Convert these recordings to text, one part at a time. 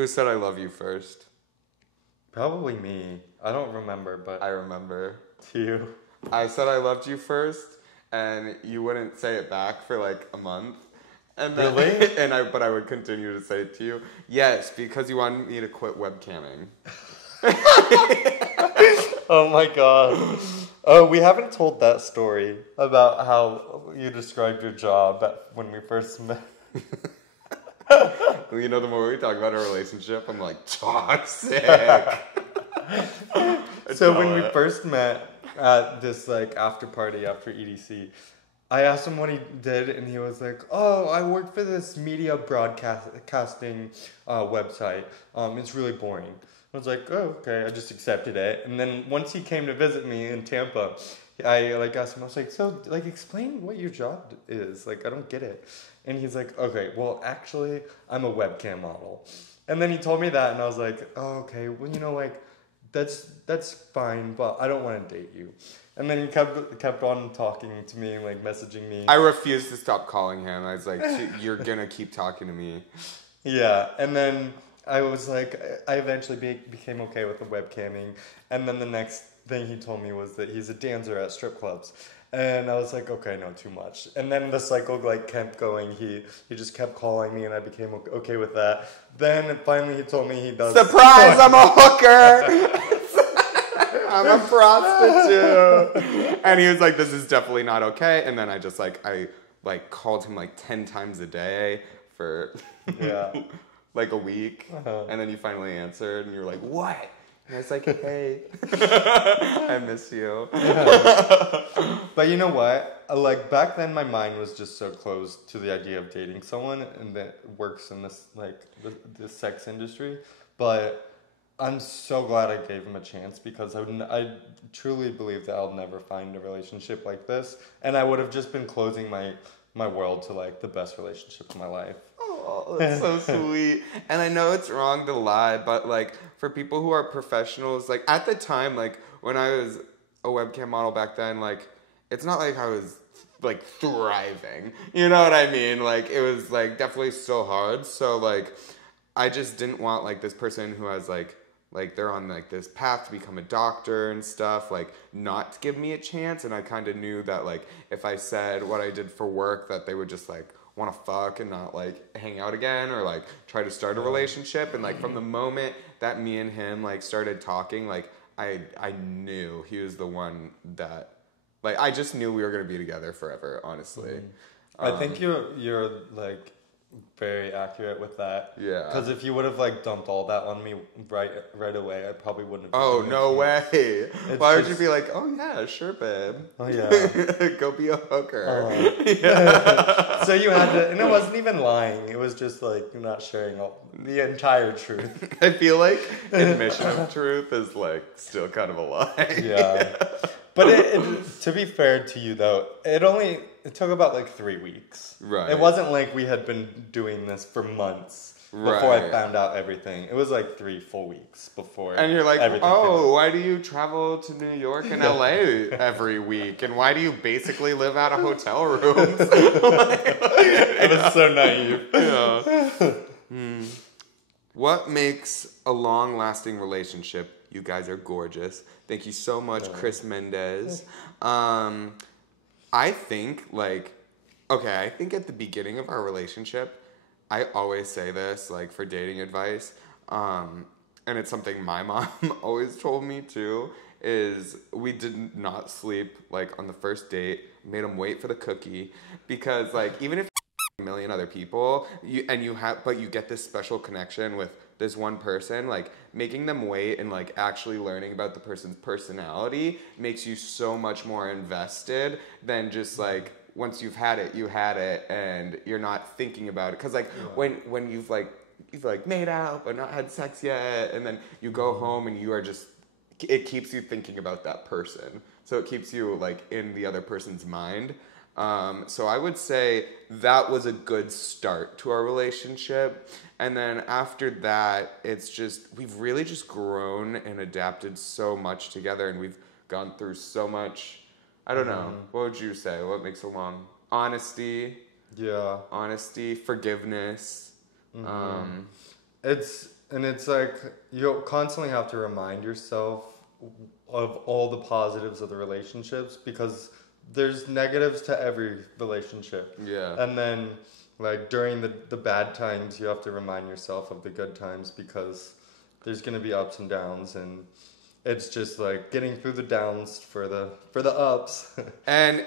Who said I love you first? Probably me. I don't remember, but I remember. you. I said I loved you first, and you wouldn't say it back for like a month. And then, really? But I would continue to say it to you. Yes, because you wanted me to quit webcamming. Oh my god. Oh, we haven't told that story about how you described your job when we first met. You know, the more we talk about our relationship, I'm like, toxic. So when we first met at this like after party after EDC, I asked him what he did, and he was like, "Oh, I work for this media broadcasting website. It's really boring." I was like, "Oh, okay." I just accepted it, and then once he came to visit me in Tampa, I like asked him. I was like, "So, like, explain what your job is. Like, I don't get it." And he's like, "Okay, well, actually, I'm a webcam model." And then he told me that, and I was like, "Oh, okay. Well, you know, like, that's fine, but I don't want to date you." And then he kept on talking to me, like messaging me. I refused to stop calling him. I was like, you're gonna keep talking to me. Yeah, and then I was like, I eventually became okay with the webcamming. And then the next thing he told me was that he's a dancer at strip clubs. And I was like, okay, no, too much. And then the cycle like kept going. He just kept calling me, and I became okay with that. Then finally he told me he does. Surprise! I'm a hooker. I'm a prostitute. And he was like, this is definitely not okay. And then I just like, I like called him like 10 times a day for like a week. Uh-huh. And then you finally answered, and you were like, what? And I was like, hey, I miss you. But you know what? Like back then my mind was just so closed to the idea of dating someone and that works in this like the sex industry. But I'm so glad I gave him a chance, because I truly believe that I'll never find a relationship like this, and I would have just been closing my world to like the best relationship of my life. Oh, that's so sweet. And I know it's wrong to lie, but like for people who are professionals, like at the time, like when I was a webcam model back then, like it's not like I was like thriving. You know what I mean? Like it was like definitely still hard. So like I just didn't want like this person who has like they're on like this path to become a doctor and stuff, like not to give me a chance. And I kind of knew that like if I said what I did for work, that they would just like want to fuck and not like hang out again or like try to start a relationship. And like from the moment that me and him like started talking, like I knew he was the one that like I just knew we were gonna be together forever, honestly. I think you're like very accurate with that. Yeah. Because if you would have like dumped all that on me right away, I probably wouldn't have. Oh, no way. Why would you be like, oh yeah, sure, babe. Oh yeah. Go be a hooker. Yeah. So you had to, and it wasn't even lying. It was just like you're not sharing the entire truth. I feel like admission of truth is like still kind of a lie. Yeah. But to be fair to you though, it took about like 3 weeks. Right. It wasn't like we had been doing this for months before I found out everything. It was like 3 full weeks before. And you're like, oh, why do you travel to New York and LA every week? And why do you basically live out of hotel rooms? It was so naive. Yeah. What makes a long-lasting relationship? You guys are gorgeous. Thank you so much, Chris Mendez. I think, like, okay, I think at the beginning of our relationship, I always say this, like, for dating advice, and it's something my mom always told me, too, is we did not sleep, like, on the first date, made him wait for the cookie, because, like, even if a million other people, but you get this special connection with this one person, like making them wait and like actually learning about the person's personality makes you so much more invested than just like once you've had it, you had it, and you're not thinking about it. Because like when you've made out but not had sex yet, and then you go home and you are just, it keeps you thinking about that person. So it keeps you like in the other person's mind. So I would say that was a good start to our relationship. And then after that, it's just, we've really just grown and adapted so much together, and we've gone through so much. I don't know. What would you say? What makes a long? Honesty. Yeah. Honesty, forgiveness. It's And it's like, you constantly have to remind yourself of all the positives of the relationships, because there's negatives to every relationship. Yeah. And then, like, during the bad times, you have to remind yourself of the good times, because there's going to be ups and downs, and it's just like getting through the downs for the ups. And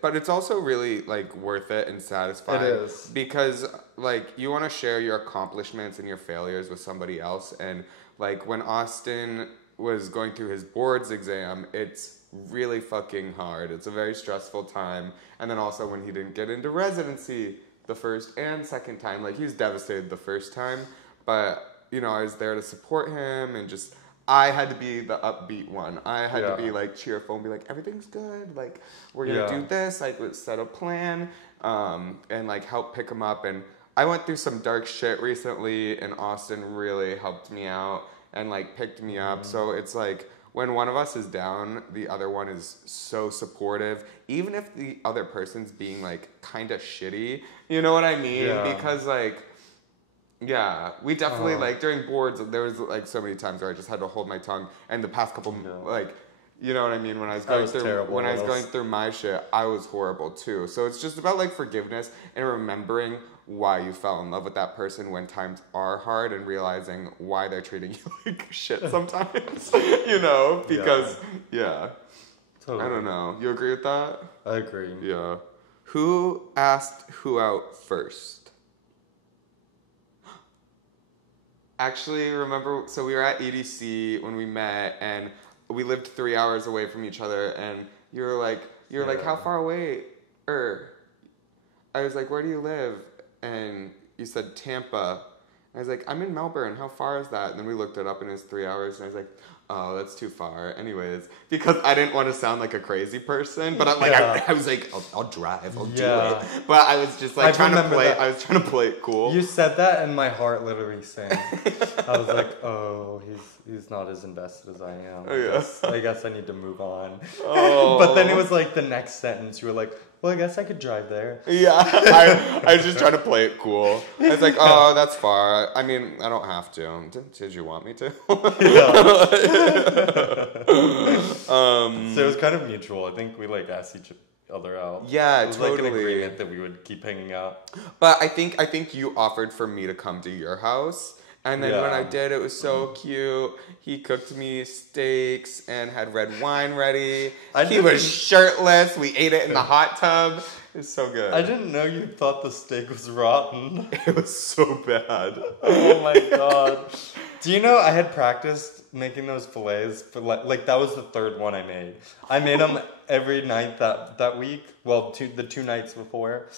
but it's also really like worth it and satisfying. It is. Because like you want to share your accomplishments and your failures with somebody else. And like when Austin was going through his boards exam, it's really fucking hard. It's a very stressful time. And then also when he didn't get into residency the first and second time, like he was devastated the first time, but you know, I was there to support him, and just I had to be the upbeat one. I had to be like cheerful and be like, everything's good. Like we're gonna do this. Like let's set a plan, and like help pick him up. And I went through some dark shit recently, and Austin really helped me out and like picked me up. So it's like when one of us is down, the other one is so supportive, even if the other person's being like kind of shitty. You know what I mean? Yeah. Because like. Yeah, we definitely, like, during boards, there was, like, so many times where I just had to hold my tongue, and the past couple, like, you know what I mean, when I was going through my shit, I was horrible, too. So it's just about, like, forgiveness and remembering why you fell in love with that person when times are hard, and realizing why they're treating you like shit sometimes, you know, because, Totally. I don't know. You agree with that? I agree. Yeah. Who asked who out first? Actually, remember, so we were at EDC when we met, and we lived 3 hours away from each other, and you were like, how far away? I was like, where do you live? And you said Tampa. I was like, I'm in Melbourne. How far is that? And then we looked it up, and it was 3 hours, and I was like, oh, that's too far. Anyways, because I didn't want to sound like a crazy person, but I was like, I'll drive, I'll do it. But I was just like I was trying to play it cool. You said that, and my heart literally sank. I was like, oh, he's not as invested as I am. I guess I need to move on. Oh. But then it was like the next sentence, you were like, well, I guess I could drive there. Yeah, I was just trying to play it cool. I was like, oh, that's far. I mean, I don't have to. Did you want me to? So it was kind of mutual. I think we like asked each other out. Yeah, it was totally. like an agreement that we would keep hanging out. But I think you offered for me to come to your house. And then when I did, it was so cute. He cooked me steaks and had red wine ready. He was shirtless. We ate it in the hot tub. It was so good. I didn't know you thought the steak was rotten. It was so bad. Oh my god. Do you know I had practiced making those fillets, but like that was the third one I made. I made them every night that week. Well, the 2 nights before.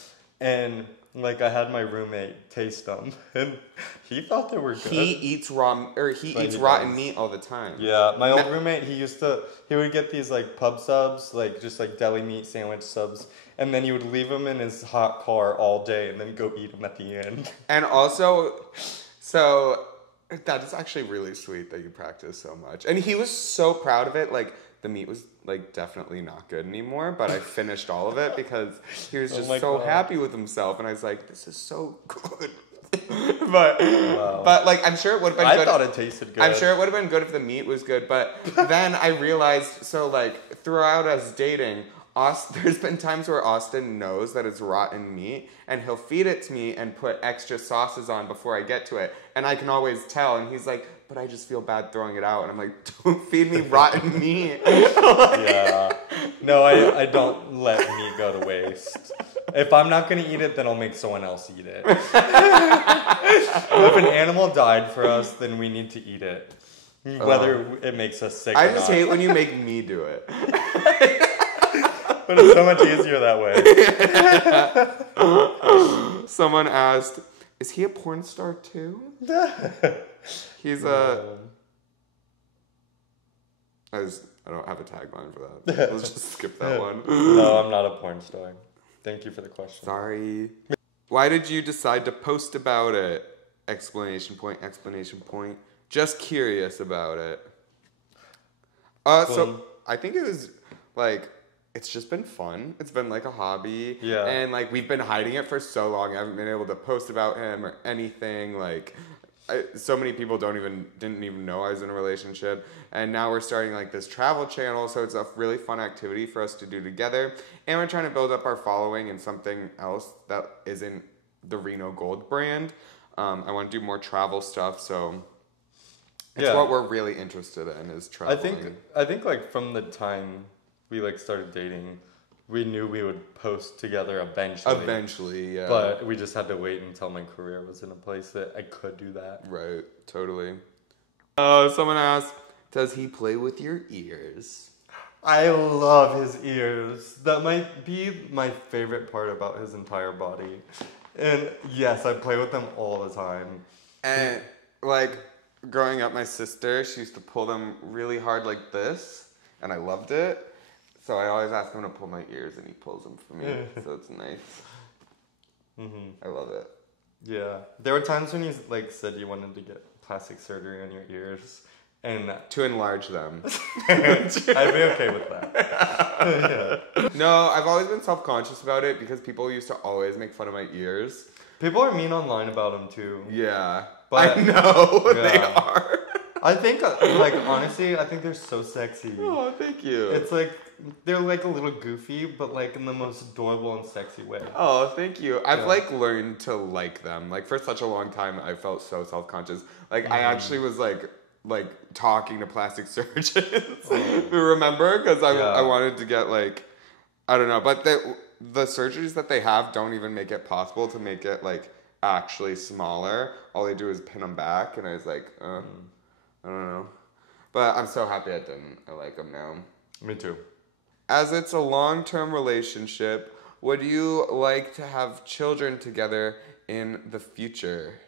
And like I had my roommate taste them, and he thought they were good. He eats rotten meat all the time. Yeah, my old roommate, he would get these like pub subs, like just like deli meat sandwich subs, and then he would leave them in his hot car all day, and then go eat them at the end. And also, so that is actually really sweet that you practice so much. And he was so proud of it. Like the meat was like definitely not good anymore, but I finished all of it because he was just happy with himself, and I was like, this is so good. but like I'm sure it would have been good. I thought it tasted good. I'm sure it would have been good if the meat was good, but then I realized, so like throughout us dating, there's been times where Austin knows that it's rotten meat, and he'll feed it to me and put extra sauces on before I get to it, and I can always tell, and he's like, but I just feel bad throwing it out, and I'm like, don't feed me rotten meat. Yeah. No, I don't let meat go to waste. If I'm not going to eat it, then I'll make someone else eat it. If an animal died for us, then we need to eat it. Whether it makes us sick or not. I just hate when you make me do it. But it's so much easier that way. Someone asked, is he a porn star too? He's I don't have a tagline for that. Let's just skip that one. No, I'm not a porn star. Thank you for the question. Sorry. Why did you decide to post about it? Exclamation point. Just curious about it. So I think it was like, it's just been fun. It's been like a hobby. Yeah. And like we've been hiding it for so long. I haven't been able to post about him or anything. Like, so many people didn't even know I was in a relationship, and now we're starting like this travel channel, so it's a really fun activity for us to do together, and we're trying to build up our following in something else that isn't the Reno Gold brand. I want to do more travel stuff, so it's what we're really interested in is traveling. I think like from the time we like started dating, we knew we would post together eventually. Eventually, yeah. But we just had to wait until my career was in a place that I could do that. Right, totally. Someone asked, does he play with your ears? I love his ears. That might be my favorite part about his entire body. And yes, I play with them all the time. And like growing up, my sister, she used to pull them really hard like this, and I loved it. So I always ask him to pull my ears, and he pulls them for me. So it's nice. Mm-hmm. I love it. Yeah, there were times when you like said you wanted to get plastic surgery on your ears, and to enlarge them. I'd be okay with that. Yeah. No, I've always been self-conscious about it because people used to always make fun of my ears. People are mean online about them too. Yeah, but I know they are. I think, like, honestly, I think they're so sexy. Oh, thank you. It's like, they're like a little goofy, but like in the most adorable and sexy way. Oh, thank you. I've like learned to like them. Like for such a long time, I felt so self-conscious. Like I actually was like talking to plastic surgeons. Remember? Because I wanted to get like, I don't know, but the surgeries that they have don't even make it possible to make it like actually smaller. All they do is pin them back, and I was like, I don't know. But I'm so happy I didn't. I like them now. Me too. As it's a long-term relationship, would you like to have children together in the future?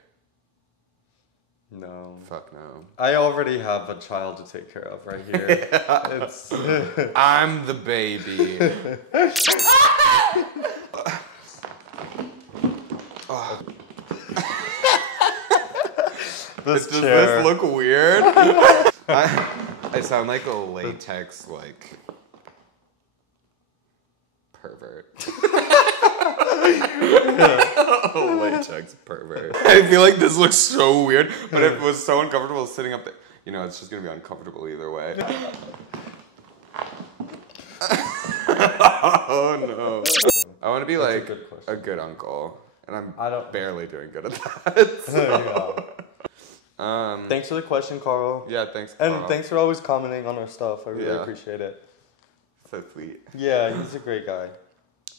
No. Fuck no. I already have a child to take care of right here. It's I'm the baby. Does this look weird? I sound like a latex, like, pervert. A latex pervert. I feel like this looks so weird, but if it was so uncomfortable sitting up there, you know, it's just gonna be uncomfortable either way. Oh no. I want to be like a good uncle, and I'm barely doing good at that. So. Thanks for the question, Carl. Yeah, thanks, Carl. And thanks for always commenting on our stuff. I really appreciate it. So sweet. Yeah, he's a great guy.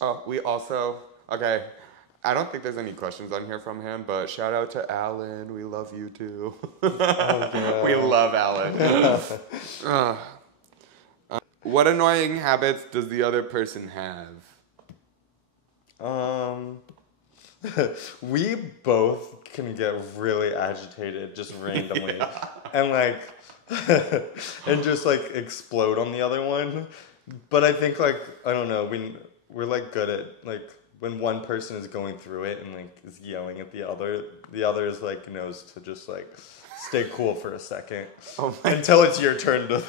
Oh, we also... Okay, I don't think there's any questions on here from him, but shout out to Alan. We love you, too. We love Alan. What annoying habits does the other person have? We both can get really agitated just randomly and like and just like explode on the other one. But I think like I don't know, we're like good at like when one person is going through it and like is yelling at the other is like knows to just like stay cool for a second until it's your turn to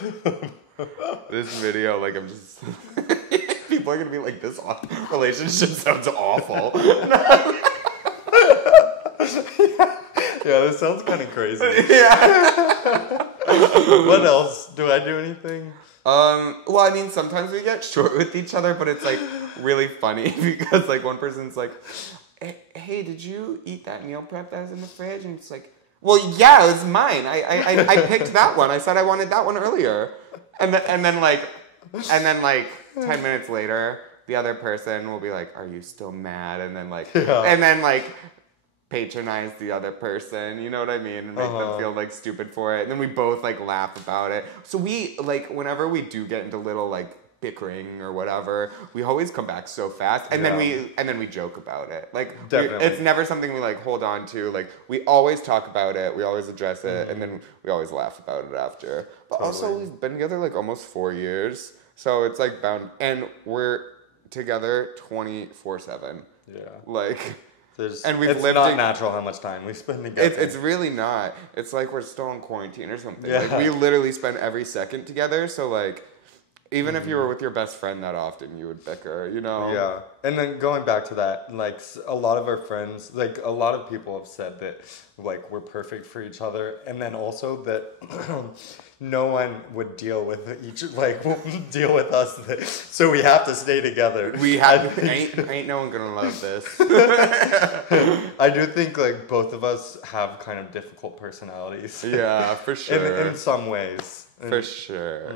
this video, like I'm just people are gonna be like, this relationship sounds awful. Yeah, this sounds kind of crazy. Yeah. What else? Do I do anything? Well, I mean, sometimes we get short with each other, but it's like really funny because like one person's like, hey, did you eat that meal prep that was in the fridge? And it's like, well, yeah, it was mine. I picked that one. I said I wanted that one earlier. And then like 10 minutes later, the other person will be like, are you still mad? And then like patronize the other person, you know what I mean? And make them feel like stupid for it. And then we both like laugh about it. So we like whenever we do get into little like bickering or whatever, we always come back so fast. And then we joke about it. Like it's never something we like hold on to. Like we always talk about it, we always address it, and then we always laugh about it after. But also we've been together like almost 4 years. So it's like bound, and we're together 24/7. Yeah. Like and we've lived not natural how much time we spend together. It's really not. It's like we're still in quarantine or something. Yeah. Like we literally spend every second together. So like, even if you were with your best friend that often, you would bicker, you know? Yeah. And then going back to that, like a lot of our friends, like a lot of people have said that like we're perfect for each other, and then also that no one would deal with deal with us, so we have to stay together. We have ain't no one gonna love this. I do think like both of us have kind of difficult personalities. Yeah, for sure. In some ways. For sure.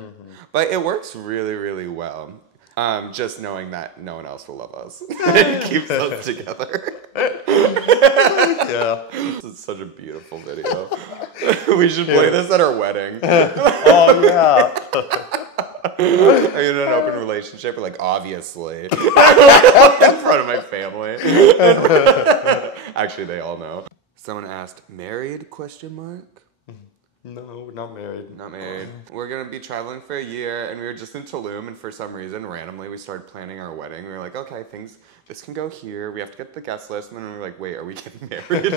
But it works really, really well. Just knowing that no one else will love us. It keeps us together. Yeah. This is such a beautiful video. We should play this at our wedding. Oh, yeah. Are you in an open relationship? Like, obviously. In front of my family. Actually, they all know. Someone asked, married, question mark? No, we're not married. Not married. We're gonna be traveling for a year, and we were just in Tulum, and for some reason, randomly, we started planning our wedding. We were like, okay, things just can go here. We have to get the guest list, and then we were like, wait, are we getting married?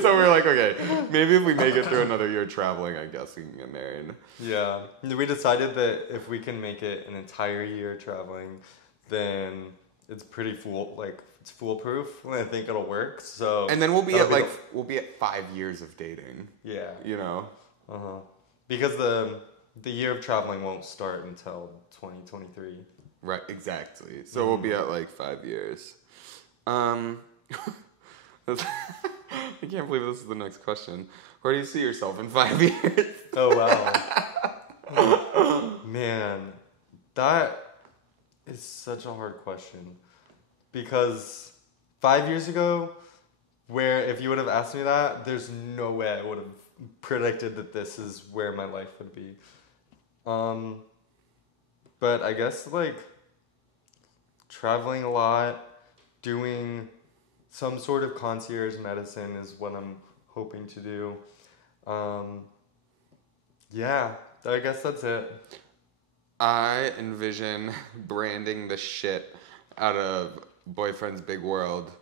So we were like, okay, maybe if we make it through another year traveling, I guess we can get married. Yeah. We decided that if we can make it an entire year traveling, then it's pretty it's foolproof. I think it'll work. So. And then we'll be at 5 years of dating. Yeah. You know. Because the year of traveling won't start until 2023. Right, exactly. So we'll be at like 5 years. I can't believe this is the next question. Where do you see yourself in 5 years? Oh, wow. Man, that is such a hard question. Because 5 years ago, if you would have asked me that, there's no way I would have predicted that this is where my life would be. But I guess like traveling a lot, doing some sort of concierge medicine is what I'm hoping to do. Yeah, I guess that's it. I envision branding the shit out of Boyfriend's Big World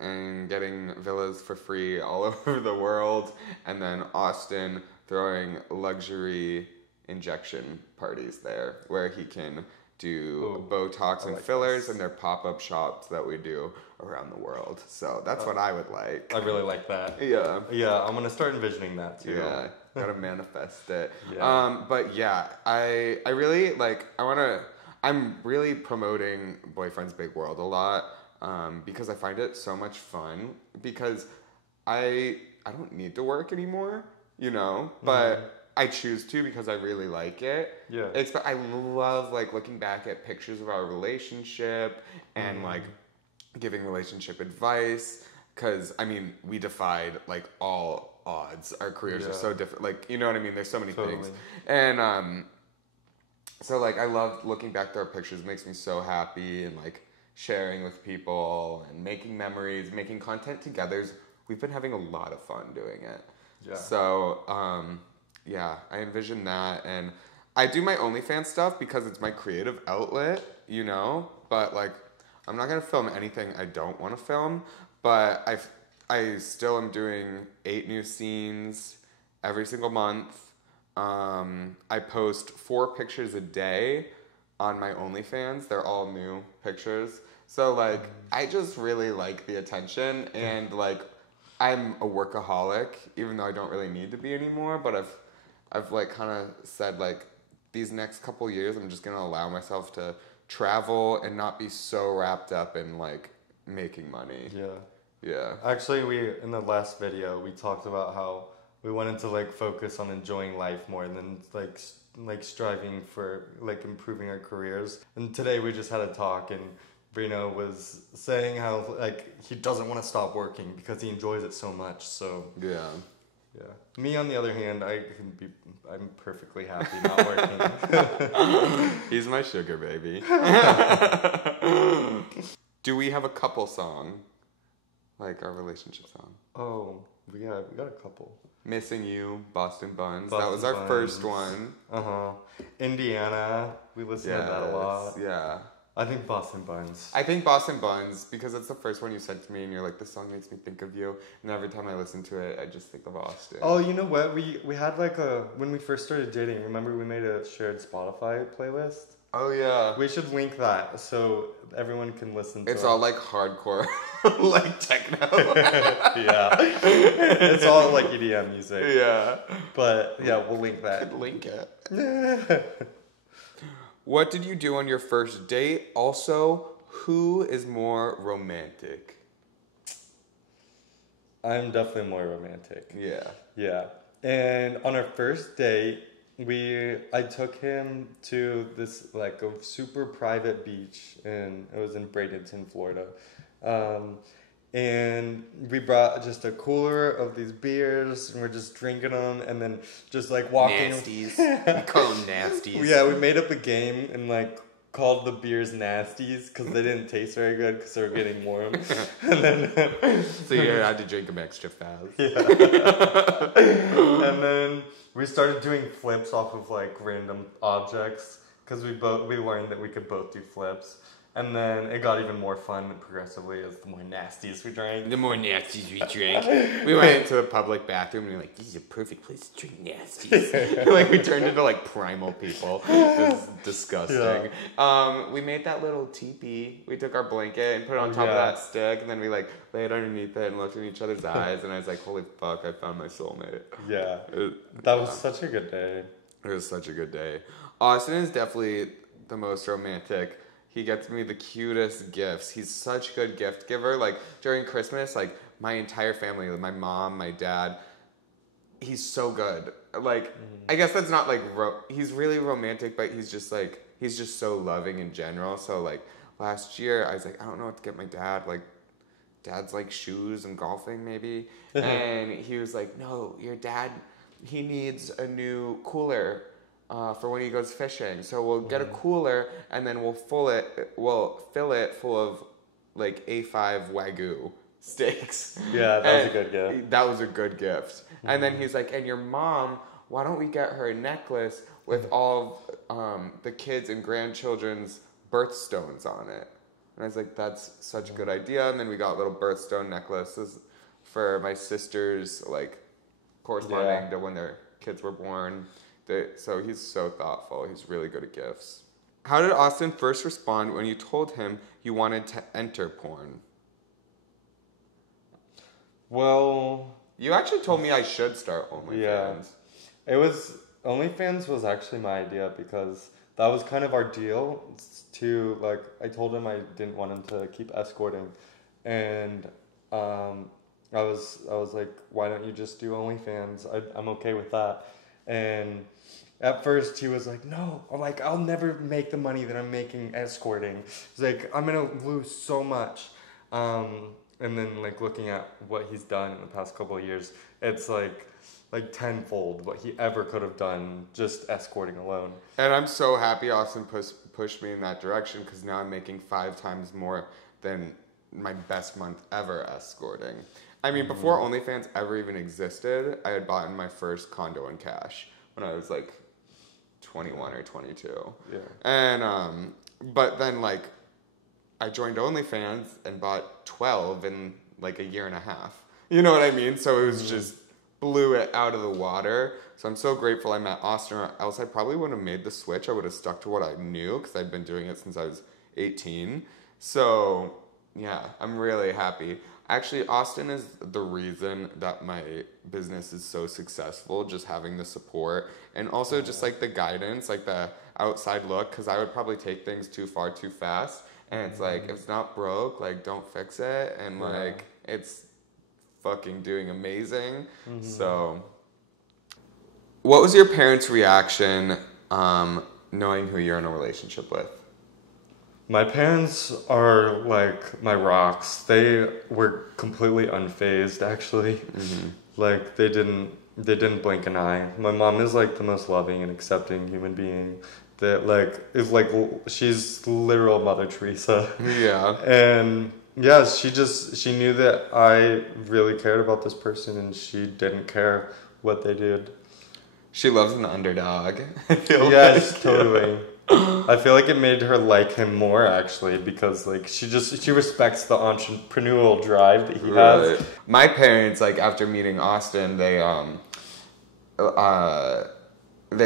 and getting villas for free all over the world, and then Austin throwing luxury injection parties there where he can do Botox and fillers and their pop-up shops that we do around the world. So that's what I would like. I really like that. Yeah. Yeah, I'm gonna start envisioning that too. Yeah, gotta manifest it. Yeah. But yeah, I really like, I'm really promoting Boyfriend's Big World a lot. Because I find it so much fun, because I don't need to work anymore, you know, but I choose to because I really like it. Yeah. I love like looking back at pictures of our relationship and like giving relationship advice, because I mean, we defied like all odds. Our careers are so different, like, you know what I mean? There's so many things. And so like I love looking back at our pictures. It makes me so happy, and like sharing with people and making memories, making content together. We've been having a lot of fun doing it. Yeah. So, yeah, I envision that. And I do my OnlyFans stuff because it's my creative outlet, you know? But, like, I'm not going to film anything I don't want to film. But I still am doing 8 new scenes every single month. I post 4 pictures a day on my OnlyFans. They're all new pictures. So like I just really like the attention, and like I'm a workaholic, even though I don't really need to be anymore, but I've like kind of said like these next couple years I'm just going to allow myself to travel and not be so wrapped up in like making money. Yeah. Yeah. Actually, in the last video we talked about how we wanted to like focus on enjoying life more than like striving for like improving our careers. And today we just had a talk, and Brino was saying how like he doesn't want to stop working because he enjoys it so much. So yeah. Me on the other hand, I'm perfectly happy not working. He's my sugar baby. Do we have a couple song? Like our relationship song? Oh, we got a couple. Missing You, Boston Buns. That was our first one. Indiana. We listen to that a lot. Yeah. I think Boston Buns. I think Boston Buns, because it's the first one you said to me, and you're like, this song makes me think of you. And every time I listen to it, I just think of Austin. Oh, you know what? We had like when we first started dating, remember we made a shared Spotify playlist? Oh yeah. We should link that so everyone can listen to it. It's all like hardcore, like techno. Yeah. It's all like EDM music. Yeah. But yeah, we'll link that. Could link it. What did you do on your first date? Also, who is more romantic? I'm definitely more romantic. Yeah. Yeah. And on our first date, I took him to this like a super private beach, and it was in Bradenton, Florida. And we brought just a cooler of these beers, and we're just drinking them, and then just like walking. Nasties. We call them nasties. Yeah, we made up a game and like called the beers nasties because they didn't taste very good because they were getting warm. And then So you had to drink them extra fast. Yeah. And then we started doing flips off of like random objects because we learned that we could both do flips. And then it got even more fun progressively as the more nasties we drank. The more nasties we drank. We went into the public bathroom and we were like, this is a perfect place to drink nasties. Like we turned into like primal people. It was disgusting. Yeah. We made that little teepee. We took our blanket and put it on top of that stick, and then we like laid underneath it and looked in each other's eyes, and I was like, holy fuck, I found my soulmate. Yeah. That was such a good day. It was such a good day. Austin is definitely the most romantic. He gets me the cutest gifts. He's such a good gift giver. Like, during Christmas, like, my entire family, my mom, my dad, he's so good. Like, I guess that's not, like, he's really romantic, but he's just so loving in general. So, like, last year, I was like, I don't know what to get my dad. Like, dad's, like, shoes and golfing, maybe. And he was like, no, your dad, he needs a new cooler. For when he goes fishing, so we'll get a cooler and then we'll fill it full of like A5 Wagyu steaks. Yeah, that was a good gift. That was a good gift. And then he's like, and your mom, why don't we get her a necklace with all the kids and grandchildren's birthstones on it? And I was like, that's such a good idea. And then we got little birthstone necklaces for my sisters, like corresponding to when their kids were born. So he's so thoughtful. He's really good at gifts. How did Austin first respond when you told him you wanted to enter porn? Well, you actually told me I should start OnlyFans. Yeah. OnlyFans was actually my idea because that was kind of our deal to, like, I told him I didn't want him to keep escorting. And I was like, why don't you just do OnlyFans? I'm okay with that. And at first he was like, no, like, I'll never make the money that I'm making escorting. He's like, I'm going to lose so much. And then, like, looking at what he's done in the past couple of years, it's like tenfold what he ever could have done just escorting alone. And I'm so happy Austin pushed me in that direction, because now I'm making 5 times more than my best month ever escorting. I mean, before OnlyFans ever even existed, I had bought my first condo in cash when I was like 21 or 22. Yeah. And, but then, like, I joined OnlyFans and bought 12 in like a year and a half. You know what I mean? So it was just blew it out of the water. So I'm so grateful I met Austin, or else I probably wouldn't have made the switch. I would have stuck to what I knew, because I've been doing it since I was 18. So, yeah, I'm really happy. Actually, Austin is the reason that my business is so successful, just having the support and also just like the guidance, like the outside look, because I would probably take things too far too fast. And it's like, if it's not broke, like, don't fix it. And like, it's fucking doing amazing. So, what was your parents' reaction knowing who you're in a relationship with? My parents are like my rocks. They were completely unfazed, actually. Like, they didn't blink an eye. My mom is like the most loving and accepting human being that, like, is like, she's literal Mother Teresa. Yeah. And yeah, she knew that I really cared about this person, and she didn't care what they did. She loves an underdog. I feel yes, totally. I feel like it made her like him more, actually, because like she respects the entrepreneurial drive that he has. My parents, like, after meeting Austin, they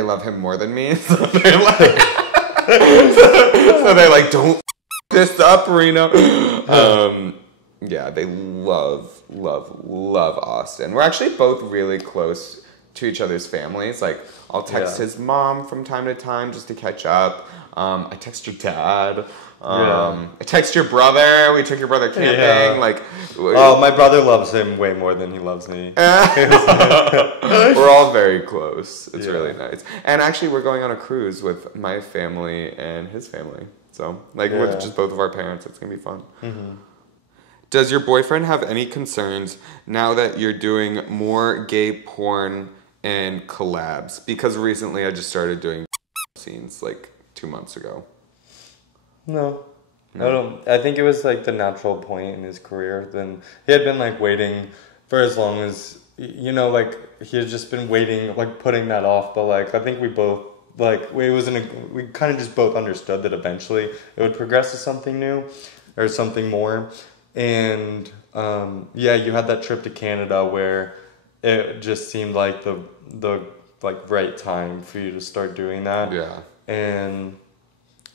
love him more than me. So they're like So they're like, don't f this up, Reno. Yeah, they love Austin. We're actually both really close to each other's families. Like, I'll text his mom from time to time just to catch up. I text your dad. I text your brother. We took your brother camping. Like, my brother loves him way more than he loves me. We're all very close. It's really nice. And actually, we're going on a cruise with my family and his family. So, like, with just both of our parents, it's gonna be fun. Does your boyfriend have any concerns now that you're doing more gay porn and collabs? Because recently I just started doing scenes like 2 months ago. No. I don't. I think it was like the natural point in his career. Then he had been like waiting for as long as, you know, like he had just been waiting, like putting that off. But like I think we both like we kind of just both understood that eventually it would progress to something new or something more. And you had that trip to Canada where it just seemed like the like right time for you to start doing that. Yeah. And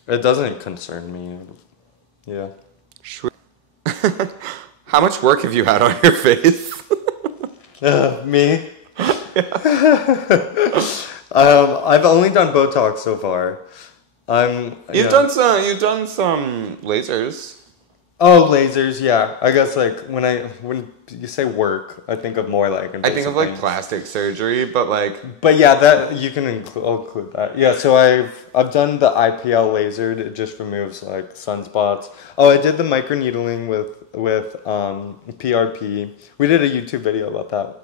it doesn't concern me. Yeah. Sure. How much work have you had on your face? Me? I've only done Botox so far. You've done some lasers. Oh, lasers, yeah. I guess like when you say work, I think of more like I think of like plastic surgery, but like. But yeah, that you can include that. Yeah, so I've done the IPL laser. It just removes like sunspots. Oh, I did the microneedling with PRP. We did a YouTube video about that.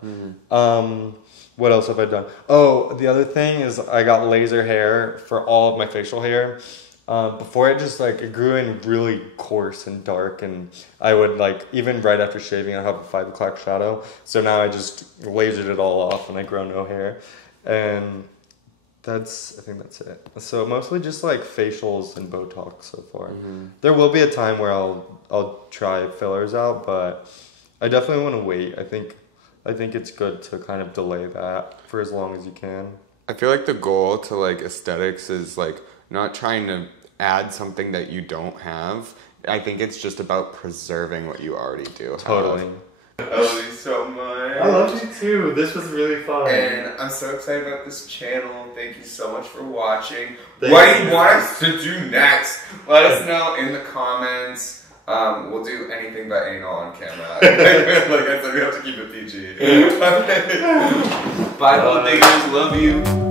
What else have I done? Oh, the other thing is I got laser hair for all of my facial hair. Before it just like it grew in really coarse and dark, and I would like even right after shaving I'd have a 5 o'clock shadow. So now I just lasered it all off and I grow no hair, and I think that's it. So mostly just like facials and Botox so far. There will be a time where I'll try fillers out, but I definitely want to wait. I think it's good to kind of delay that for as long as you can. I feel like the goal to like aesthetics is like not trying to add something that you don't have. I think it's just about preserving what you already do. Totally. I love you so much. I love you too. This was really fun. And I'm so excited about this channel. Thank you so much for watching. What do you want us to do next? Let us know in the comments. We'll do anything but anal on camera. Like I said, we have to keep it PG. Bye, little diggers. Love you.